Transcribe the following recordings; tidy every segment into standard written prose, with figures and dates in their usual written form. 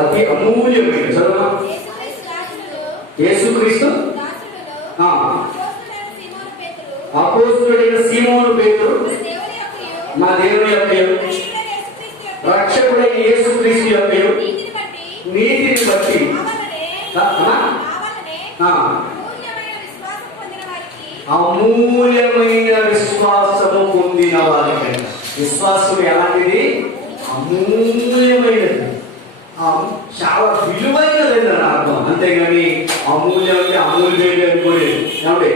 అతి అమూల్యమైన చదువు. యేసుక్రీస్తు అపోస్తలుడైన సీమోను పేతురు మన దేవుని యొక్క రక్షకుడైన యేసుక్రీస్తు యొక్క నీతిని బట్టి అమూల్యమైన విశ్వాసము పొందిన వారికి. విశ్వాసం ఎలాంటిది? అమూల్యమైనది, చాలా విలువైనది అని అర్థం. అంతేగాని అమూల్యం అంటే అమూల్ బేబీ అనుకోలేదు, ఏమంటే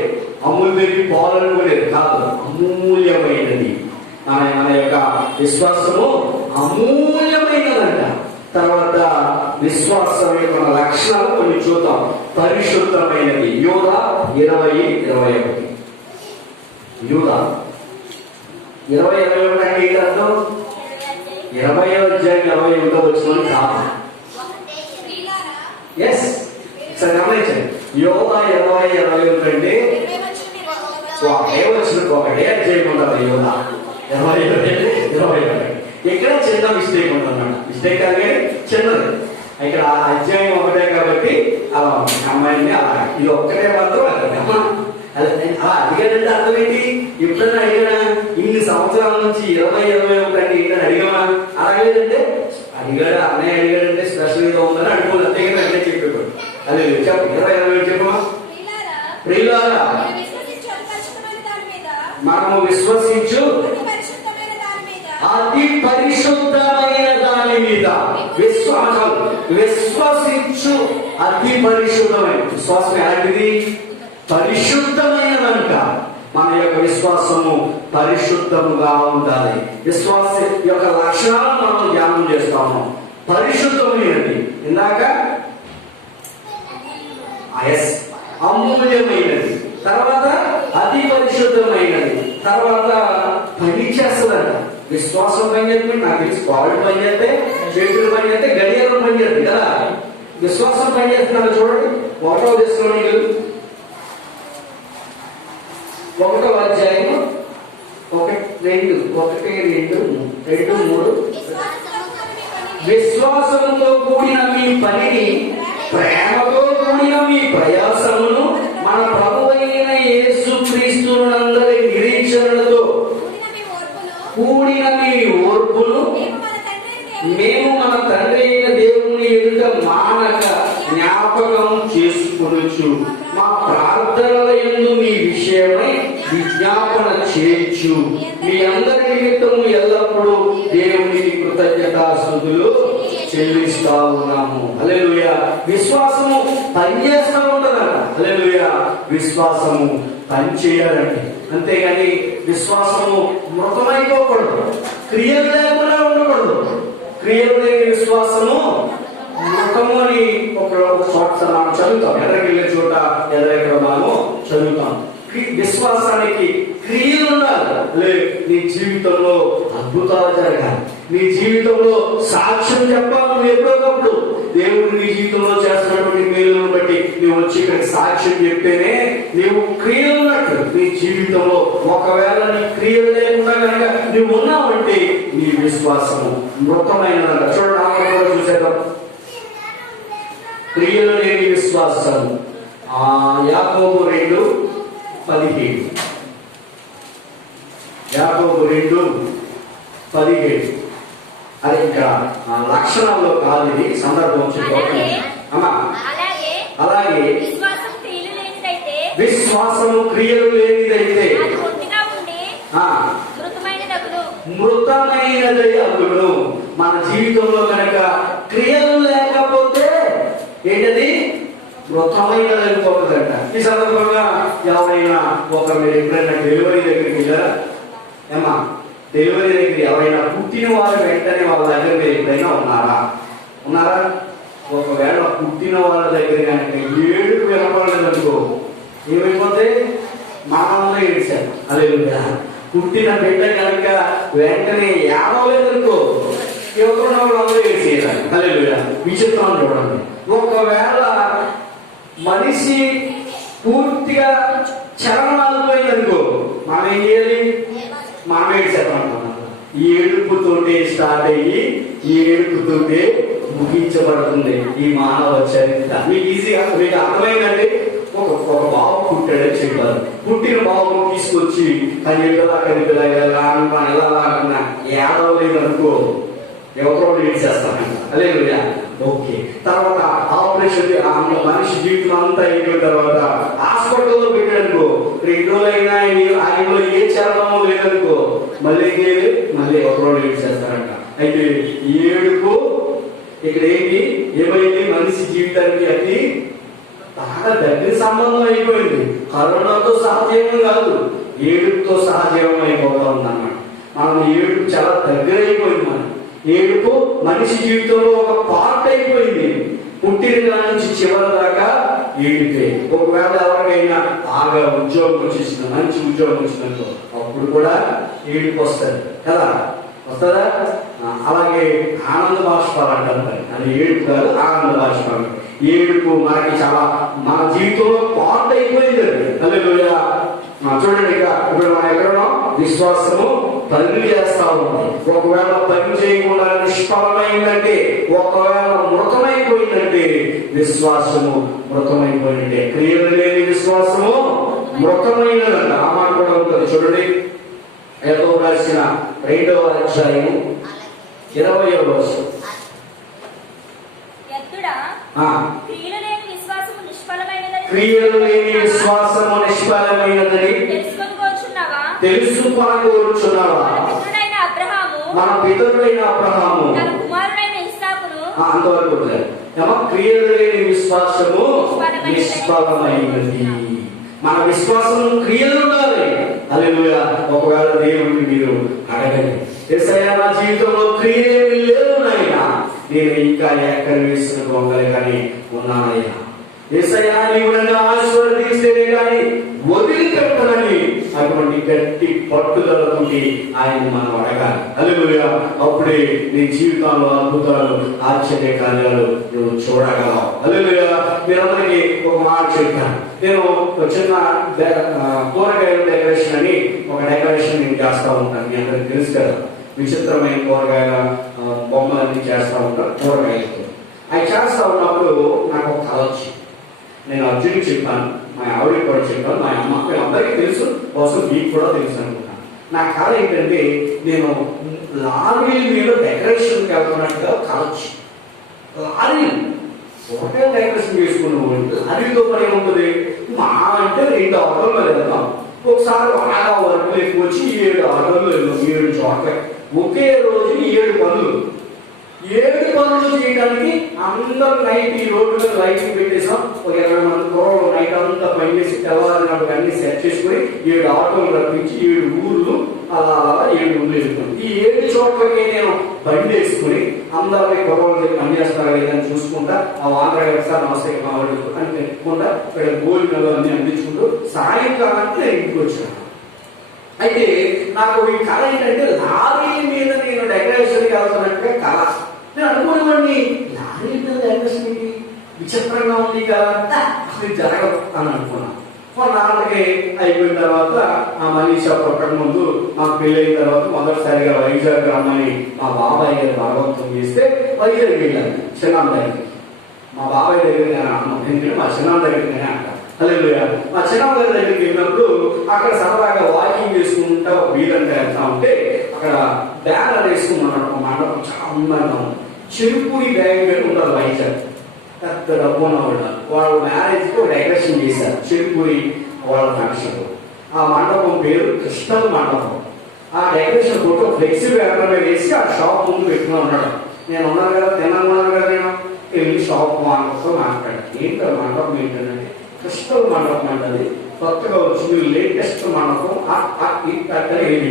అమూల్ బేబీ పాలు అనుకోలేదు, కాదు. అమూల్యమైనది. మన యొక్క విశ్వాసము అమూల్యమైనదంట. తర్వాత విశ్వాసం యొక్క లక్షణాలు కొన్ని చూద్దాం. పరిశుద్ధమైనది. యోధా 20:21. యోధా 20:21 అంటే ఏంటి అర్థం? 20వ అధ్యాయం 21వ వచనం కాదు. ఎస్, సరే గమనించండి. యోధా 20:21 అంటే ఒకటే అధ్యాయం ఉంటుంది. యోధా 20:21 ఇక్కడ చిన్న మిస్టేక్ ఉందన్నమాట. మిస్టేక్ అంటే చిన్నది. ఇక్కడ అధ్యాయం ఒకటే కాబట్టి అలా అమ్మాయిని అలా ఇది ఒక్కటే మాత్రం అలా అడిగాడంటే అర్థం ఏంటి? ఎప్పుడైనా అడిగానా? ఇన్ని సంవత్సరాల నుంచి 20:21 అంటే ఏంటని అడిగామా? అడగలేదంటే అడిగాడు, అన్నయ్య అడిగాడంటే స్పెషల్ గా ఉందని అనుకోలేదు. అంతే కదా అంటే చెప్పేవాడు. అదే చెప్పు 20:21 చెప్పమా. ప్రియులారా, మనము విశ్వసించు అతి పరిశుద్ధమైన దాని మీద విశ్వసించు అతి పరిశుద్ధమైన. విశ్వాసం ఎలాంటిది? పరిశుద్ధమైనదంట. మన యొక్క విశ్వాసము పరిశుద్ధముగా ఉండాలి. విశ్వాస యొక్క లక్షణాలను మనం ధ్యానం చేస్తాము. పరిశుద్ధమైనది, ఇందాక అమూల్యమైనది, తర్వాత అతి పరిశుద్ధమైనది, తర్వాత పని చేస్తుందంట. విశ్వాసం పని చేస్తే నాకు తెలిసి కాళ్ళు పని చేస్తే, చేతులు పని చేస్తే, గడియారం పని చేస్తుంది కదా. విశ్వాసం పని చేస్తున్నారు చూడండి. 1వ దశలోనికలు 1వ అధ్యాయం 1-2-3 విశ్వాసంతో కూడిన మీ పనిని, ప్రేమతో కూడిన మీ ప్రయాసమును మన ప్రభువైన యేసుక్రీస్తునందరి నిరీక్షణలతో కూడిన మీ ఓర్పును మేము మన తండ్రి అయిన దేవుని ఎదుట మానక జ్ఞాపకం చేసుకొనుచు మా ప్రార్థనల యందు మీ విషయమై విజ్ఞాపన చేయొచ్చు. మీ అందరి నిమిత్తము ఎల్లప్పుడూ దేవునికి కృతజ్ఞతాస్తుతులు చెల్లిస్తా ఉన్నాము. హల్లెలూయా. విశ్వాసము పనిచేస్తూ ఉంటుందంట. హల్లెలూయా. విశ్వాసము పనిచేయాలండి. అంతేగాని విశ్వాసము మృతమైపోకూడదు, క్రియలు లేకుండా ఉండకూడదు. క్రియలు లేని విశ్వాసము మృతము అని ఒక చోట మనం చదువుతాం. ఎదరికి వెళ్ళే చోట ఎదరెక్కడ మనము చదువుతాం. విశ్వాసానికి క్రియలు ఉండాలి. నీ జీవితంలో అద్భుతాలు జరగాలి. నీ జీవితంలో సాక్ష్యం చెప్పాలి. నువ్వు ఎప్పుడోకప్పుడు దేవుడు నీ జీవితంలో చేస్తున్నటువంటి మేలును బట్టి నువ్వు వచ్చి ఇక్కడ సాక్ష్యం చెప్తేనే నీవు క్రియలు ఉన్నట్టు. నీ జీవితంలో ఒకవేళ నీ క్రియలు లేకుండా కనుక నువ్వు ఉన్నావంటే నీ విశ్వాసము మృతమైనదంట. చూడండి, ఆమె చూసేద్దాం. క్రియలు లేని విశ్వాసము. యాకోబు 2:17. యాకోబు 2:17. అది ఇక్కడ లక్షణాల్లో కాదు, ఇది సందర్భం చెప్పి. అలాగే విశ్వాసము క్రియలు లేనిదైతే మృతమైనది అగును. మన జీవితంలో కనుక క్రియలు లేకపోతే ఏంటది? మృతమైనది అయిపోతుందంట. ఈ సందర్భంగా ఎవరైనా మీరు ఎప్పుడైనా డెలివరీ దగ్గరికి వెళ్ళారా? ఏమా, డెలివరీ దగ్గర ఎవరైనా పుట్టిన వారు వెంటనే వాళ్ళ దగ్గర మీరు ఎప్పుడైనా ఉన్నారా? ఒకవేళ పుట్టిన వాళ్ళ దగ్గర కనుక ఏడుపు వినపడలేదనుకో ఏమైపోతే మానవులు ఏడ్చారు. హల్లెలూయా. పుట్టిన బిడ్డ కనుక వెంటనే ఏడవలేదనుకో ఎవరున్న వాళ్ళందరూ ఏడ్చేయాలి. హల్లెలూయా. విచిత్రం చూడండి. ఒకవేళ మనిషి పూర్తిగా చలనం ఆగిపోయిందనుకో మనం ఏం చేయాలి? మనం ఏడ్చేద్దాం. ఏడుపుతోటే స్టార్ట్ అయ్యి ఏడుపుతోటే ముగించబడుతుంది ఈ మానవ చరిత్ర. మీకు ఈజీగా మీకు అర్థమైందండి. ఒక బాబు పుట్టాడని చెప్పారు. పుట్టిన బాబును తీసుకొచ్చి అది ఎలా అనుకున్నా ఏడవలేదనుకో ఎవరో లీడ్ చేస్తానంట. అదే ఓకే. తర్వాత ఆపరేషన్ మనిషి జీవితం అంతా అయిన తర్వాత హాస్పిటల్లో పెట్టాడుకో 2 రోజులైనా ఆయనలో ఏ చరణమో లేదనుకో మళ్ళీ ఎవరో లీడ్ చేస్తారంట. అయితే ఏడుపు ఇక్కడ ఏమైంది మనిషి జీవితానికి అది బాగా దగ్గర సంబంధం అయిపోయింది. కరోనాతో సహజీవనం కాదు, ఏడుపుతో సహజీవనం అయిపోతా ఉందన్నమాట. మనం ఏడుపు చాలా దగ్గర అయిపోయింది. మనం ఏడుపు మనిషి జీవితంలో ఒక పార్ట్ అయిపోయింది. పుట్టిన నుంచి చివరి దాకా ఏడిపే. ఒకవేళ ఎవరికైనా బాగా ఉద్యోగం వచ్చేసిన మంచి ఉద్యోగం వచ్చినట్టు అప్పుడు కూడా ఏడుపు వస్తుంది కదా, వస్తుందా? అలాగే ఆనంద బాష్పాలు అంటారు. అది ఏడుపు కాదు, ఆనంద బాష్పాలు. ఏడుపు మనకి చాలా మన జీవితంలో పార్ట్ అయిపోయింది. హల్లెలూయా. చూడండి, ఇప్పుడు మనం ఎక్కడో విశ్వాసము పని చేస్తా ఉన్నాం. ఒకవేళ పని చేయకుండా నిష్ఫలమైందంటే, ఒకవేళ మృతమైపోయిందంటే విశ్వాసము మృతమైపోయిందంటే, క్రియలు లేని విశ్వాసము మృతమైనదంట. ఆ మాట కూడా ఉంటుంది. చూడండి, ఏదో రాసిన 2వ అధ్యాయము 20వ వచనం. క్రియలు లేని విశ్వాసము నిష్ఫలమైనదని తెలుసుకొనగోరుచున్నావా? మన పితరుడైన అబ్రహాము అంతవరకు క్రియలు లేని విశ్వాసము నిష్ఫలమైనది. మన విశ్వాసం క్రియలు ఉండాలి. హల్లెలూయా. ఒకవేళ దేవుడిని మీరు అడగండి, యేసయ్యా నా జీవితంలో క్రియలు లేవు నాయనా, నేను ఇంకా ఎక్కడ వేసిన దొంగలు కానీ ఉన్నానయ్యా, యేసయ్యా నీవు నన్ను ఆశీర్వదిస్తేనే కానీ వదిలిపెట్టనని అటువంటి గట్టి పట్టుదలతో ఆయన మనం అడగాలి. హల్లెలూయా. అప్పుడే నీ జీవితంలో అద్భుతాలు ఆశ్చర్య కార్యాలు నువ్వు చూడగలవు. హల్లెలూయా. మీరందరికీ ఒక మాట చెప్తాను. నేను చిన్న కూరగాయల డెకరేషన్ అని ఒక డెకరేషన్ నేను చేస్తూ ఉంటాను. మీ అందరికి తెలుసు కదా, విచిత్రమైన కూరగాయల బొమ్మలన్నీ చేస్తూ ఉంటాను కూరగాయలతో. అవి చేస్తూ ఉన్నప్పుడు నాకు ఒక కళ వచ్చింది. నేను అర్జున్కి చెప్పాను, మా ఆవిడకి కూడా చెప్పాను, మా అమ్మకి అందరికీ తెలుసు, కోసం మీకు కూడా తెలుసు అనుకున్నాను. నా కళ ఏంటంటే, నేను లారీ మీద డెకరేషన్కి వెళ్తున్నట్టుగా కళ వచ్చింది. లారీ ఒకటే డెకరేషన్ చేసుకున్న లారీతో పని ఏముంటుంది, మా అంటే 2 ఆటోలు వెళ్తాం. ఒకసారి బాగా వర్క్ ఎక్కువ వచ్చి 7 ఆటోలు వెళ్తాం. 7 చోట్ల ఒకే రోజు 7 పనులు. 7 పనులు చేయడానికి అందరూ నైట్ ఈ రోడ్డు మీద లైటింగ్ పెట్టేసాం. ఒక 20 మంది కుర్రలు నైట్ అంతా పనిచేసి తెల్లవారినప్పుడు అన్ని సెట్ చేసుకుని 7 ఆటోలు రప్పించి 7 ఊర్లు అలా 7 ఊర్లు వెళ్తున్నాం. ఈ 7 చోట్లకి నేను బండి వేసుకుని అందరినీ కుర్రలు పని చేస్తారా లేదని చూసుకుంటా, ఆ ఆంధ్రగారి సార్ నమస్తే మా వాళ్ళు అని పెట్టుకుంటా, గోల్డ్ అన్ని అందించుకుంటూ సాయంకాలానికి నేను ఇంటికి వచ్చాను. అయితే నాకు ఈ కళ ఏంటంటే, లారీ మీద నేను డెకరేషన్కి వెళ్తున్నట్టుగా కళ. నేను అనుకునేవాడిని, లారీ మీద డెకరేషన్ విచిత్రంగా ఉంది కదా, అసలు జరగదు అని అనుకున్నాను. నాన్నకి అయిపోయిన తర్వాత ఆ మనీషా పుట్టక ముందు మాకు పెళ్ళైన తర్వాత మొదటిసారిగా వైజాగ్ రమ్మని మా బాబాయ్ గారి భాగవతం చేస్తే వైజాగ్ వెళ్ళాను. చిన్నాన్న దగ్గరికి, మా బాబాయ్ దగ్గర నేను అన్నాను, ఎందుకంటే మా చిన్నాన్న దగ్గరికి నేనే అంటాను. హల్లెలూయా. మా చిన్నాన్న గారి దగ్గరికి వెళ్ళినప్పుడు అక్కడ సరదాగా వాకింగ్ చేసుకుంటా వీలంటే వెళ్తా ఉంటే అక్కడ బ్యానర్ వేసుకున్నాడు. మండపం చాలా అందంగా ఉంది. చెరుపూరి బ్యాంక్ అని ఉంటుంది వైజాగ్, పెద్ద డబ్బు ఉన్నవాళ్ళు. వాళ్ళు మ్యారేజ్కి ఒక డెకరేషన్ చేశారు, చెరుపూరి వాళ్ళ ఫంక్షన్. ఆ మండపం పేరు కృష్ణ మండపం. ఆ డెకరేషన్ ఫోటో ఫ్లెక్సీ పేపర్ మీద వేసి ఆ షాప్ ముందు పెట్టుకుని ఉన్నాడు. నేను ఉన్నాను కదా, తిన్నాను కదా, నేను వెళ్ళి షాప్ మాట్లాడుతూ మాట్లాడాను. ఏంటో మండపం ఏంటంటే కృష్ణ మండపం అంటది, కొత్తగా వచ్చింది, లేటెస్ట్ మండపం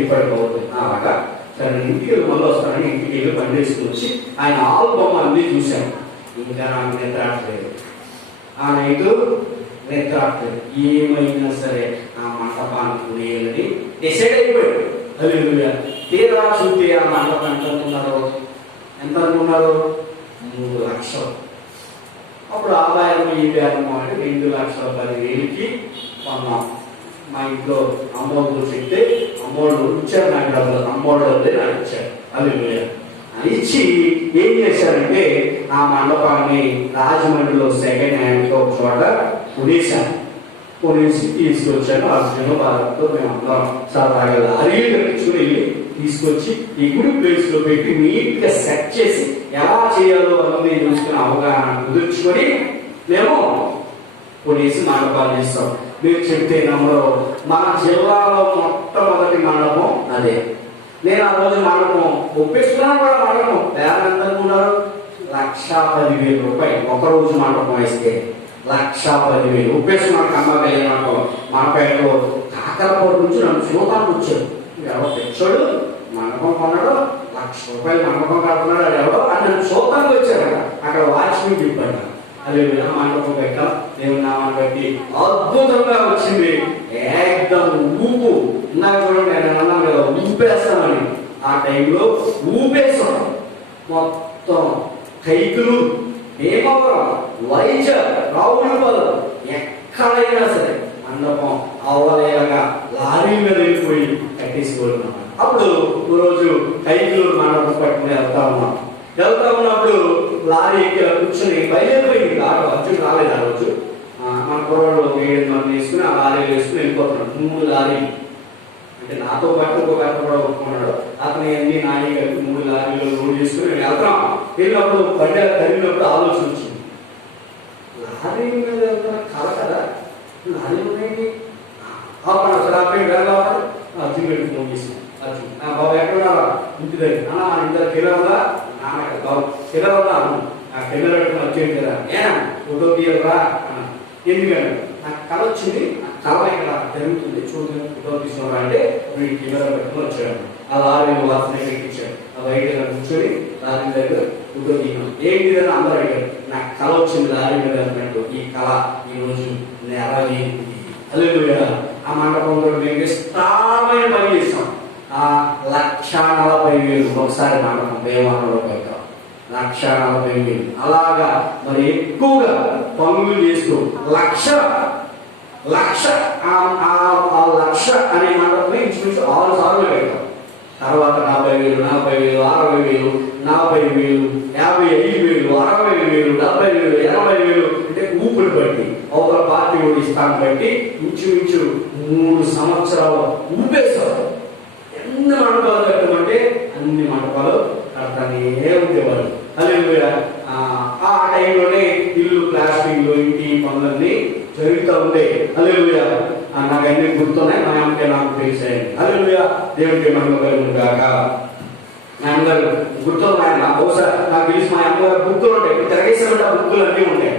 ఇప్పటికవుతుంది. అలాగా సరే ఇంటికి వెళ్ళి మళ్ళీ వస్తానని ఇంటికి వెళ్ళి పని చేసుకుని వచ్చి ఆయన ఆల్బమ్ అన్ని చూశాను. ఇంకా నాకు నిద్ర రావట్లేదు, ఆ నైట్ నిద్ర రావట్లేదు. ఏమైనా సరే ఆ మండపానికి కొనేయాలని డిసైడ్ అయిపోయాడు. హల్లెలూయా. తీరా చూస్తే ఆ మండపం ఎంత అనుకున్నారు, 3 లక్షలు. అప్పుడు ఆదాయం ఈ వ్యాపారం అంటే 2,10,000కి కొన్నాం. మా ఇంట్లో అమ్మోళ్ళు చెప్తే అమ్మోళ్ళు ఇచ్చారు నాకు డబ్బులు, అమ్మోళ్ళు డబ్బులే నాకు ఇచ్చారు. అవి ఇచ్చి ఏం చేశారంటే ఆ మండపాన్ని రాజమండ్రిలో సెకండ్ హ్యాండ్ ఒక చోట కొనేశాను. కొనేసి తీసుకొచ్చాను. అర్జును భారత్తో మేము అందరం సరదాగా లారీలు కట్టించుకుని వెళ్ళి తీసుకొచ్చి ఈ గుడి ప్లేస్ లో పెట్టి నీట్ గా సెట్ చేసి ఎలా చేయాలో అన్నది చూసుకుని అవగాహన కుదుర్చుకొని మేము కొనేసి మండపాలు చేస్తాం. మీరు చెప్తే నమ్మరు, మన జిల్లాలో మొట్టమొదటి మండపం అదే. నేను ఆ రోజు మండపం ఒప్పిస్తున్నాను కూడా. మండపం వేలందనుకున్నారు 1,10,000 రూపాయలు ఒకరోజు మండపం వేస్తే 1,10,000 ఒప్పేస్తున్నాను. అమ్మ వెళ్ళినట్టు మన పేటలో కాకరపూడి నుంచి నన్ను చూడటానికి వచ్చాడు. ఎవరో తెచ్చాడు, మండపం కొన్నాడు, 1,00,000 రూపాయలు మండపం కడుతున్నాడు, అది ఎవరో అని నన్ను చూడటానికి వచ్చాడు. అక్కడ వాచ్మెన్ చెప్పాడు. అదే మండపం పెట్టాం, దేవుని నామాన్ని బట్టి అద్భుతంగా వచ్చింది. ఏకదం ఊపు. ఇందాక చూడండి నేను అన్నాను కదా ఊపేస్తామని. ఆ టైంలో ఊపేస్తాం. మొత్తం కైకులు, భీమవరం, వైజాగ్, రావులపాలెం ఎక్కడైనా సరే మండపం అవలేగా లారీ మీద వెళ్ళిపోయి కట్టేసుకోతున్నాం. అప్పుడు రోజు కైకులు మండపం పట్టుకుని వెళ్తా ఉన్నప్పుడు లారీ కూర్చొని బయలుదేరిపోయింది. అర్జున్ రాలేదు ఆ రోజు. మన కుర్రాళ్ళు 7 మంది వేసుకుని ఆ లారీలు వేసుకుని వెళ్ళిపోతున్నాడు. 3 లారీలు అంటే నాతో పాటు ఒక అతను కూడా ఒప్పుకున్నాడు. అతను అన్ని నాని కలిపి 3 లారీలు లోడ్ చేసుకుని వెళ్తాం. వెళ్ళినప్పుడు బండి కలిగినప్పుడు ఆలోచన వచ్చింది, లారీ మీద వెళ్తున్నా కల కదా, లారీ ఉన్నాయండి. అర్జున్ గడికి ఫోన్ చేసాను. అర్జున్ బాబు ఎక్కడున్నారా? ఇంటి దగ్గర. మన ఇంటర్ కిలో ఉందా? నాన్న బాబు కిలో ఉన్నాను. ఆ కిలో పెట్టుకుని వచ్చేది కదా, ఏనా ఫోటో తీయరా అన్న. ఎందుకంటే నాకు కళ వచ్చింది, కళ ఇక్కడ జరుగుతుంది, చూడండి ఫోటో తీసుకున్నారా అంటే వీడి కెమెరా పెట్టుకుని వచ్చాడు. ఆ లారీ వాసన ఎక్కించాడు. ఆ బయట కూర్చొని లారీ దగ్గర ఫోటో తీయడం ఏంటి అని అందరూ అడిగారు. నాకు కళ వచ్చింది లారీ మీద అన్నట్టు. ఈ కళ ఈ రోజు నెరవేరింది. హల్లెలూయా. ఆ మండపంలో మేము ఇష్టమైన పని చేస్తాం. 1,40,000 ఒకసారి మండపం దేవాలయంలో పెట్టాం. 1,40,000 అలాగా మరి ఎక్కువగా పనులు చేస్తూ 1,00,000 ఆ 1,00,000 అనే మండపం ఇంచుమించు 6 సార్లు పెట్టాం. తర్వాత 40,000, 40,000, 60,000, 40,000, 55,000, 60,000, 70,000, 80,000 అంటే ఊపులు బట్టి ఒక పార్టీ ఇస్తాను బట్టి ఇంచుమించు 3 సంవత్సరాలు ఊపేశారు. ఎన్ని మండపాలు కట్టమంటే అన్ని మండపాలు కడతానే ఉండేవాళ్ళు. హల్లెలూయా. ఆ టైంలోనే ఇల్లు ప్లాస్టింగ్లు ఇంటి పనులన్నీ జరుగుతూ ఉంటాయి. హల్లెలూయా. నాకు అన్ని గుర్తున్నాయి. మా అమ్మకే నాకు తెలిసాయి. హల్లెలూయా. దేవుడికి మహిమ కలుగును గాక. మా అమ్మగారు గుర్తున్నాయి. బహుశా నాకు తెలిసి మా అమ్మగారు బుక్కులు ఉంటాయి. ఇప్పుడు తిరగేసిన బుక్కులు అన్నీ ఉంటాయి.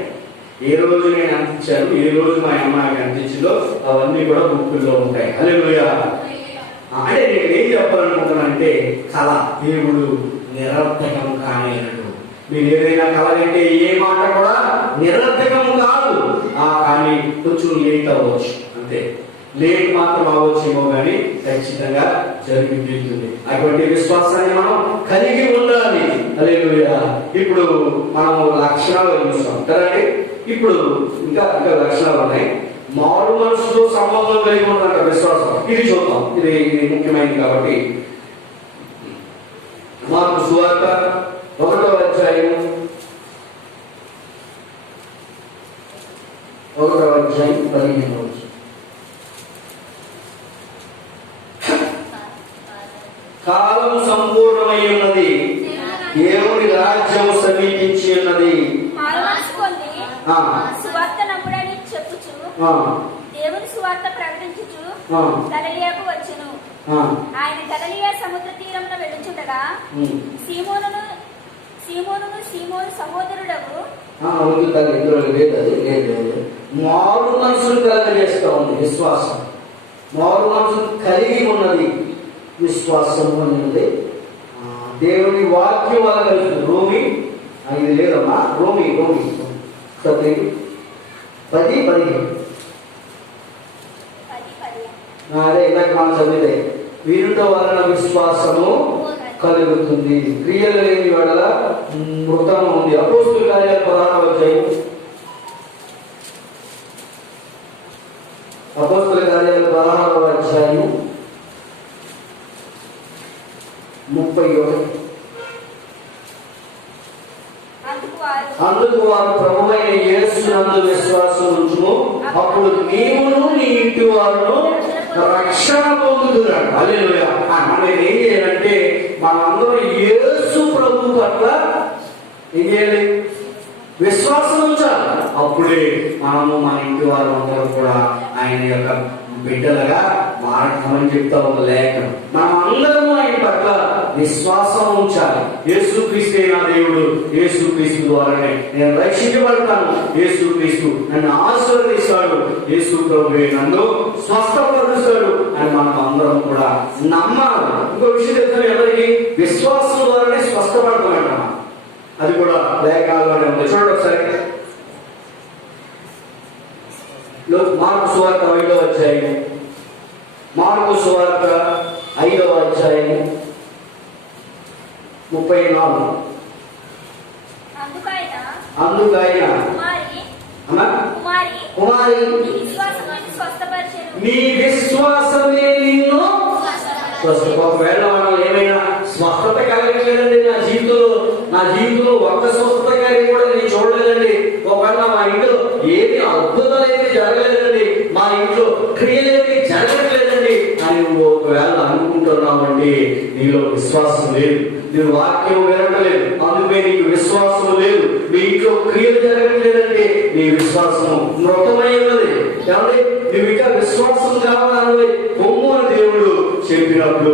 ఏ రోజు నేను అందించాను, ఏ రోజు మా అమ్మ నాకు అందించిందో అవన్నీ కూడా బుక్కుల్లో ఉంటాయి. హల్లెలూయా. అంటే నేను ఏం చెప్పాలనుకుంటున్నానంటే కళ దేవుడు నిరర్థకం కానేనడు. మీరు ఏదైనా కళ అంటే ఏ మాట కూడా నిరర్థకం కాదు. కానీ కొంచెం లేట్ అవ్వచ్చు, అంతే. లేట్ మాత్రం అవ్వచ్చేమో కానీ ఖచ్చితంగా జరిగి తీరుతుంది. అటువంటి విశ్వాసాన్ని మనం కలిగి ఉండాలి. హల్లెలూయా. ఇప్పుడు మనం లక్షణాలు చూస్తాం కదండి. ఇప్పుడు ఇంకా లక్షణాలు ఉన్నాయి. మారు మనసుతో సంబంధం కలిగి ఉండాలంట విశ్వాసం. ఇది చూద్దాం. ఇది ముఖ్యమైనది కాబట్టి మార్కు సువార్త 1వ అధ్యాయం 15వ వచనం. కాలం సంపూర్ణమై ఉన్నది, దేవుని రాజ్యం సమీపించి ఉన్నది. దేవుని సువార్త ప్రకటించుచు గలిలయకు వచ్చెను. ఆయన గలిలయ సముద్ర తీరమున వెళ్ళుచుండగా సీమోనును సహోదరుడగు మారు మనసును కలగజేస్తూ ఉంది విశ్వాసం. మారు మనసును కలిగి ఉన్నది విశ్వాసం ఉన్నది. దేవుని వాక్యం వల్ల కలుగుతుంది. రోమి ఇది లేదమ్మా, రోమి 10:15. అదే ఇందాక మనం చదివితే వినుట వలన విశ్వాసము కలుగుతుంది, క్రియలు లేని వల్ల మృతం ఉంది. అపోస్తుల కార్యాలు 16వ అధ్యాయం అధ్యాయం 31. అందుకు వారు ప్రభువైన యేసునందు విశ్వాసం ఉంచుము, అప్పుడు నీవును నీ ఇంటి వారును రక్షణ పొందుతున్నారు. హల్లెలూయా. మనం ఏం చేయాలంటే మనందరూ యేసు ప్రభు పట్ల ఏం చేయాలి? విశ్వాసం ఉంచాలి. అప్పుడే మనము మన ఇంటి వారు అందరూ కూడా ఆయన యొక్క బిడ్డలుగా మారటమని చెప్తా ఉన్న లేఖనం. మనం అందరము ఆయన పట్ల విశ్వాసం ఉంచాలి. యేసుక్రీస్తే నా దేవుడు, యేసుక్రీస్తు ద్వారానే నేను రక్షించబడతాను, యేసుక్రీస్తు నన్ను ఆశీర్వదిస్తాడు, యేసు ప్రభువే నన్ను స్వస్థపరుస్తాడు అని మనం అందరం కూడా నమ్మాలి. ఇంకో విషయం చెప్తాను, ఎవరికి? విశ్వాసం ద్వారానే స్వస్థపడతామంటాం. అది కూడా లేఖనాల్లోనే ఉంది. చూడండి ఒకసారి, మార్కు సువార్త 5వ అధ్యాయం, మార్కు సువార్త 5వ అధ్యాయం 34. అందుకైన కుమారి నీ విశ్వాసమే నిన్ను స్వస్థ. ఒకవేళ మనం ఏమైనా స్వస్థత కలగలేదండి నా జీవితంలో ఒక్క స్వస్థత కార్యం కూడా నేను చూడలేదండి, ఒకవేళ మా ఇంట్లో ఏమి అద్భుతాలు అయితే జరగలేదండి, మా ఇంట్లో క్రియలేమి జరగట్లేదండి అని నువ్వు ఒకవేళ అనుకుంటున్నావండి, నీలో విశ్వాసం లేదు, నేను వాక్యం వినట్లేదు, అందుకే నీకు విశ్వాసం లేదు, మీ ఇంట్లో క్రియలు జరగట్లేదంటే నీ విశ్వాసము మృతమై ఉన్నది. కాబట్టి నువ్వు ఇంకా విశ్వాసం కావాలని పొమ్ము అని దేవుడు చెప్పినప్పుడు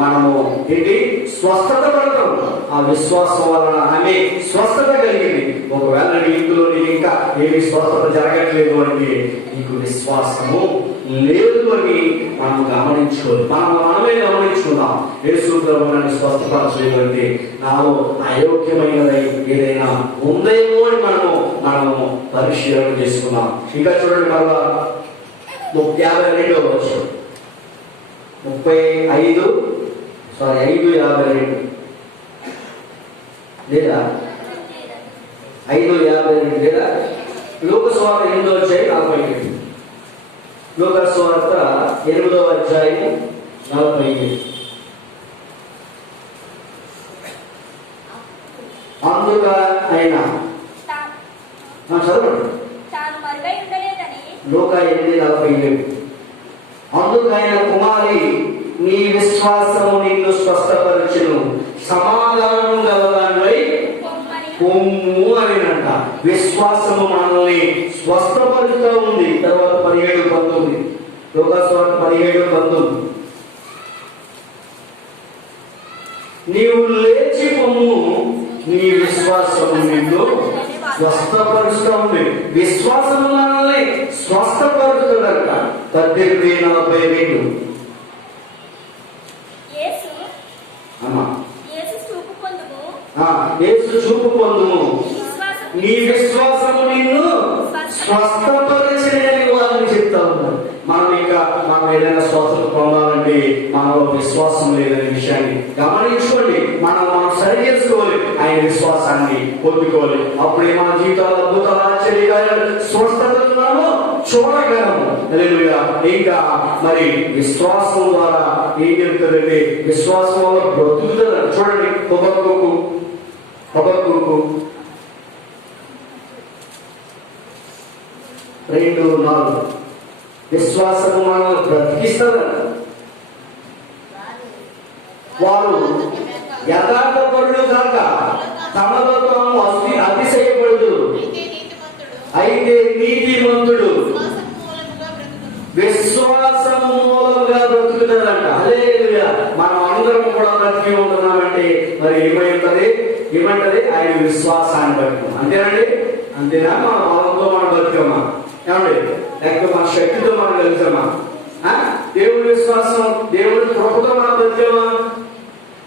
మనము ఏంటి? స్వస్థత పడతాం. ఆ విశ్వాసం వలన ఆమె స్వస్థత కలిగింది. ఒకవేళ నీ ఇంట్లో నీకు ఇంకా ఏమి స్వస్థత జరగట్లేదు అంటే నీకు విశ్వాసము లేదు అని మనం గమనించుకోవాలి. మనమే గమనించుకుందాం. యేసు ప్రభువు నన్ను స్వస్థపరచలేదు అంటే నాలో అయోగ్యమైనది ఏదైనా ఉందేమో అని మనము పరిశీలన చేసుకున్నాం. ఇంకా చూడండి, మళ్ళా 52వ వచనం, 5:52 లేదా 5:52 లేదా లూకా సువార్త 8వ అధ్యాయం 47. లూకా సువార్త 8వ అధ్యాయం 47. అందుక ఆయన చదవండి. లూకా 8:47. అందుకు ఆయన కుమారి నీ విశ్వాసము నిన్ను స్వస్థపరచును, సమాధానం గలదానివై పొమ్ము అని అంట. విశ్వాసము మనల్ని స్వస్థపరుస్తూ ఉంది. తర్వాత 17:19 లూకా సువార్త 17:19 నీవు లేచి పొమ్ము, నీ విశ్వాసము నిన్ను స్వస్థపరుస్తూ ఉంది. విశ్వాసము మనల్ని స్వస్థపరుస్తుందంట. 18:42 అమ్మా, యేసు చూపు పొందుము, నీ విశ్వాసము నిన్ను స్వస్థపరిచినని వాళ్ళని చెప్తా ఉన్నారు. మనం ఏదైనా స్వస్థత పొందాలంటే మనలో విశ్వాసం లేదనే విషయాన్ని గమనించుకోండి. మనం సరి చేసుకోవాలి, ఆయన విశ్వాసాన్ని పొందుకోవాలి. అప్పుడే మన జీవితాలు అద్భుతాలు, ఆశ్చర్యకార్యాలు, స్వస్థతలను చూడగలము. హల్లెలూయా. ఇంకా మరి విశ్వాసం ద్వారా ఏం జరుగుతుందంటే విశ్వాసం వల్ల బ్రతుకుతారు. చూడండి, హబక్కూకు 2:4 విశ్వాసము మనల్ని బ్రతికిస్తారు. వారు యథార్థపరులు కాక తమలో తాము అతిశయపడుదు, అయితే నీతిమంతుడు విశ్వాసము మూలంగా బ్రతుకుతాడంట. హల్లెలూయా. మనం అందరం కూడా బ్రతికి ఉంటున్నామంటే మరి ఏమంటది? ఆయన విశ్వాసాన్ని బట్టి. అంతేనండి? అంతేనా? మన బలంతో మనం బతుకమా? ఏమండి? లేకపోతే మన శక్తితో మనం వెళ్తామా? దేవుడి విశ్వాసం, దేవుడి కృపతో మనం బతికమా?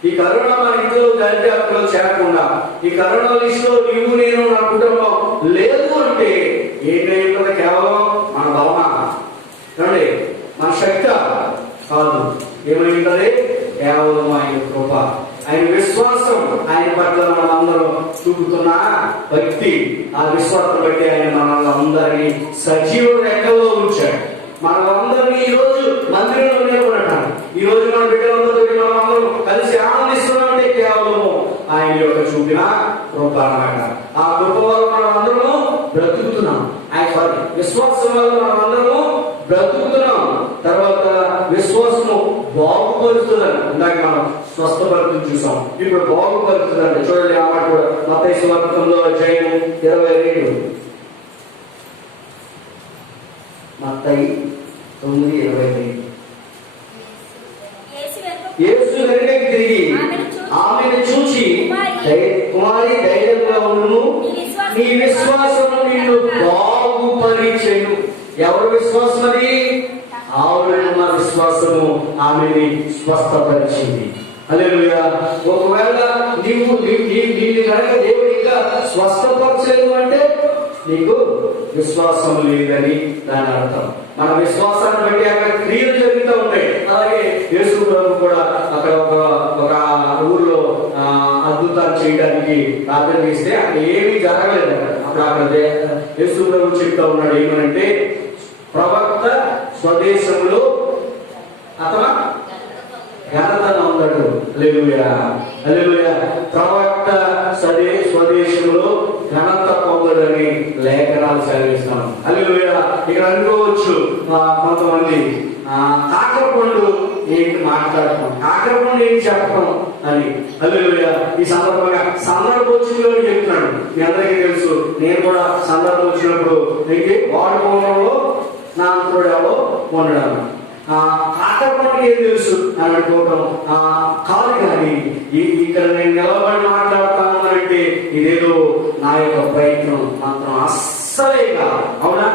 ఈ కరోనా మన ఇంట్లో దరిద్రలో చేరకుండా, ఈ కరోనా లిస్ట్ లో నీవు నేను నా కుటుంబం లేదు అంటే ఏంటంటే కేవలం మన బలమా? ఏమండి? మన శక్తి కాదు. ఏమైంటది? కేవలం ఆయన కృప, ఆయన విశ్వాసం. ఆయన పట్ల మనం అందరూ చూపుతున్న భక్తి, ఆ విశ్వాసం బట్టి ఆయన మనల్ని అందరినీ సజీవ రెక్కల్లో ఉంచాడు. మనమందరినీ ఈ రోజు మందిరంలో కృప అన్నమాట. ఆ కృప వల్ల మనం అందరము బ్రతుకుతున్నాం. విశ్వాసం వల్ల మనం అందరము బ్రతుకుతున్నాం. తర్వాత విశ్వాసము బాగుపరుస్తుందని ఇందాక మనం స్వస్థపరుతుంది చూసాం. ఇప్పుడు బాగుపరుతుందండి. చూడండి ఆ మాట కూడా మత్తయి సువార్త 9:22. మత్తయి 9:22. యేసు వెనుకకి తిరిగి ఆమెను చూచి, కుమారి ధైర్యంగా ఉండును, నీ విశ్వాసము నిన్ను బాగుపరిచెను. ఎవరు విశ్వాసం అది? ఆవిడకున్న విశ్వాసము ఆమెని స్వస్థపరిచింది. హల్లెలూయా. ఒకవేళ నీవు నిన్ను కనుక దేవుడు ఇంకా స్వస్థపరచలేదు అంటే నీకు విశ్వాసం లేదని దాని అర్థం. మన విశ్వాసాన్ని బట్టి అక్కడ క్రియలు జరుగుతూ ఉంటాయి. అలాగే యేసు ప్రభు కూడా అక్కడ ఒక ఊర్లో అద్భుతాలు చేయడానికి ప్రార్థన చేస్తే అక్కడ ఏమీ జరగలేదు. అక్కడ యేసు ప్రభు చెప్తా ఉన్నాడు ఏమనంటే, ప్రవక్త స్వదేశంలో అతను ఘనతను ఉంటాడు. హల్లెలూయా, హల్లెలూయా. ప్రవక్త స్వదేశంలో ఘనత పొందడని లేఖనాలు సెలవిస్తాం. హల్లెలూయా. ఇక్కడ అనుకోవచ్చు కొంతమంది కాకర పండు ఏంటి మాట్లాడటం, కాకర పండు ఏంటి చెప్పడం అని. హల్లెలూయా. ఈ సందర్భంగా సందర్భోచిలో చెప్తున్నాడు. మీ అందరికీ తెలుసు, నేను కూడా సందర్భం వచ్చినప్పుడు వాడు పోవడంలో నా అంతరుడేవో ఉండడం. కాకర పండుగ ఏం తెలుసు అని అనుకోవటం కాదు. కానీ ఇక్కడ నేను నిలబడి మాట్లాడతాను అంటే ఇదేదో నా యొక్క ప్రయత్నం మాత్రం అస్సలే కాదు. అవునా?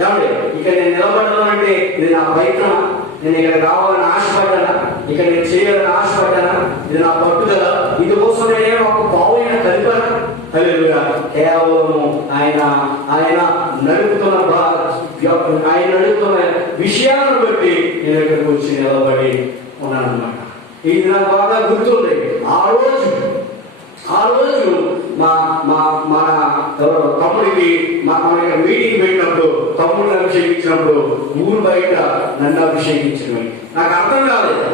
ఏమండి, ఇక్కడ నేను నిలబడ్డాను అంటే ఇది నా ప్రయత్నం. నేను ఇక్కడ రావాలని ఆశపడ్డానా? ఇక్కడ నేను చేయాలని ఆశపడ్డానా? ఇది నా పట్టుదల. ఇందుకోసం నేనే ఒక పావులైన కలిపాను. హల్లెలూయా. కేవలము ఆయన నడుపుతున్న విషయాలను బట్టి నేను ఇక్కడికి వచ్చి నిలబడి ఉన్నాను అన్నమాట. ఇది నాకు బాగా గుర్తుంది. ఆ రోజు మన తమ్ముడికి మన మీటింగ్ పెట్టినప్పుడు తమ్ముడిని అభిషేకించినప్పుడు ఊరు బయట నన్ను అభిషేకించడం నాకు అర్థం కాలేదు.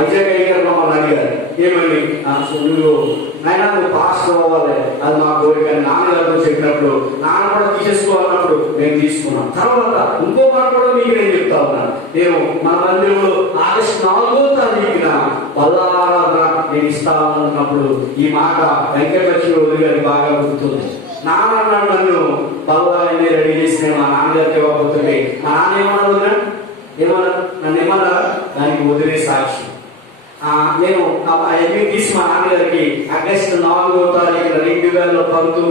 ఐజాక్ గారు మమ్మల్ని అడిగారు, ఏమని నువ్వు పాస్టర్ అవ్వాలి, అది మా కోరిక. నాన్నగారితో చెప్పినప్పుడు నాన్న కూడా తీసేసుకోవాలన్నప్పుడు మేము తీసుకున్నాం. తర్వాత ఇంకో మాట కూడా మీకు నేను చెప్తా ఉన్నాను. నేను మన మందిరంలో ఆగస్టు 4వ తారీఖున పల్లారాధన నేను ఇస్తానన్నప్పుడు ఈ మాట వెంకటలక్ష్మి వదిలి గారికి బాగా గుర్తుంది. నాన్న అన్నాడు, నన్ను పల్లాలన్నీ రెడీ చేసి నేను మా నాన్నగారికి ఇవ్వబోతుంటే మా నాన్న నన్ను ఏమన్నా దానికి వదిలే సాక్షి. నేను అవన్నీ తీసి మా నాన్నగారికి ఆగస్టు 4వ తారీఖున 2019